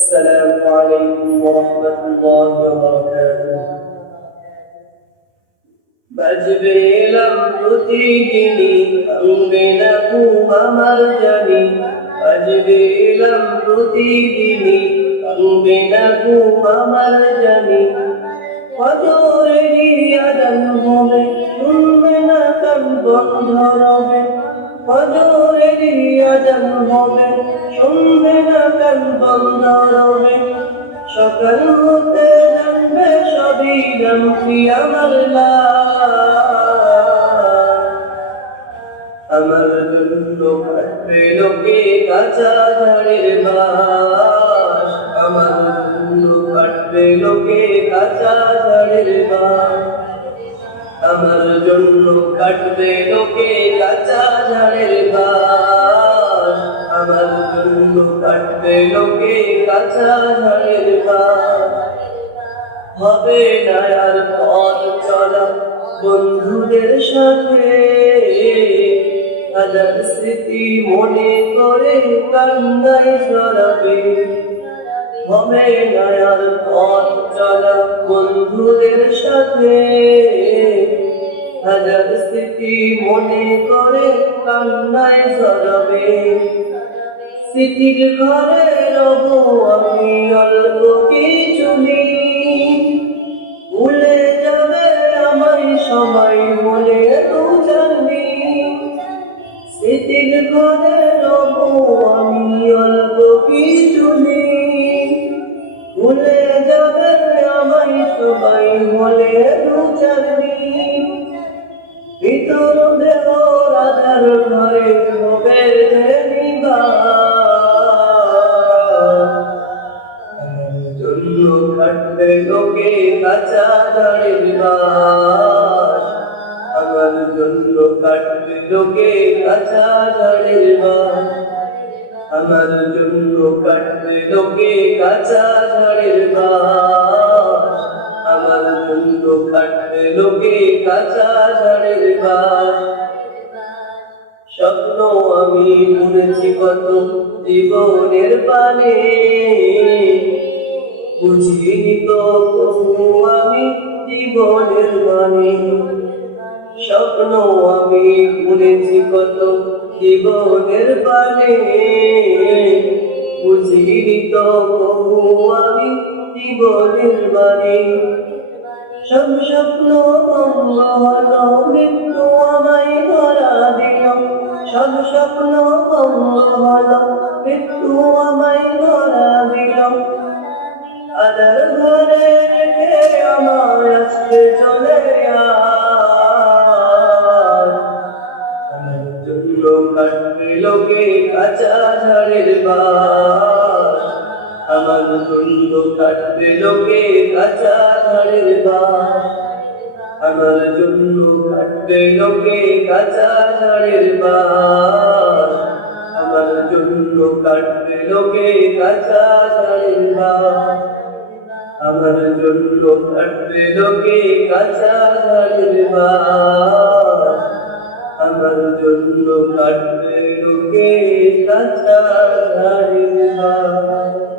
السلام عليكم ورحمة الله وبركاته বাজবে এলাম প্রতিদিনই ভাঙবে না ঘুম আমার জানি বাজবে এলাম প্রতিদিনই ভাঙবে না ঘুম আমার জানি ফজরেরই আযান হবে শুনবে না কান বন্ধ রবে ফজরেরই আযান হবে শুনবে না কান বন্ধ রবে সকাল হতে জানবে সবই জানতি আমার আমার জন্য কাটবে লোকে কাঁচা ঝাড়ের বাস আমার জন্য কাটবে লোকে কাঁচা ঝাড়ের বাস আমার জন্য কাটবে লোকে কাঁচা ঝাড়ের বাস আমার জন্য কাটবে লোকে কাঁচা ঝাড়ের বাস হবে না আর পথ চলা বন্ধুদের সাথে হাজার স্মৃতি মনে করে কান্নায় জড়াবে হবে না আর পথ চলা বন্ধুদের সাথে হাজার স্মৃতি মনে করে কান্নায় জড়াবে স্মৃতির ঘরে রব আমি অল্প কিছু ভুলে যাবে আমায় সবাই বলে তো জানি স্মৃতির ঘরে রব আমি অল্প কিছু ভুলে যাবে আমায় সবাই বলে তো জানি ভিতর দেহ রাধার ঘরে হবে যে জন্য কাটবে লোকে কাঁচা ঝাড়ের বাস আমার জন্য কাটবে লোকে কাঁচা ঝাড়ের বাস আমার জন্য কাটবে লোকে কাঁচা ঝাড়ের বাস আমার জন্য কাটবে লোকে কাঁচা ঝাড়ের বাস স্বপ্ন আমি বুনেছি কত জীবনের পানে বুঝিনি তো আমি জীবনের মানে স্বপ্ন আমি বুনেছি কত জীবনের পানে বুঝিনি তো আমি জীবনের মানে সব স্বপ্ন ভঙ্গ হলো মৃত্যু আমায় ধরা দিল সব স্বপ্ন ভঙ্গ হলো মৃত্যু আমায় ধরা দিল আদার ঘরে রেখে আমার আসতে চলে আমার জন্য কাটবে লোকে কাঁচা ঝাড়ের বাস আমার জন্য কাটবে লোকে কাঁচা ঝাড়ের বাস আমার জন্য কাটবে লোকে কাঁচা ঝাড়ের বাস আমার জন্য কাটবে লোকে কাঁচা ঝাড়ের বাস আমার জন্য কাটবে লোকে কাঁচা ঝাড়ের বাস আমার জন্য কাটবে লোকে কাঁচা ঝাড়ের বাস।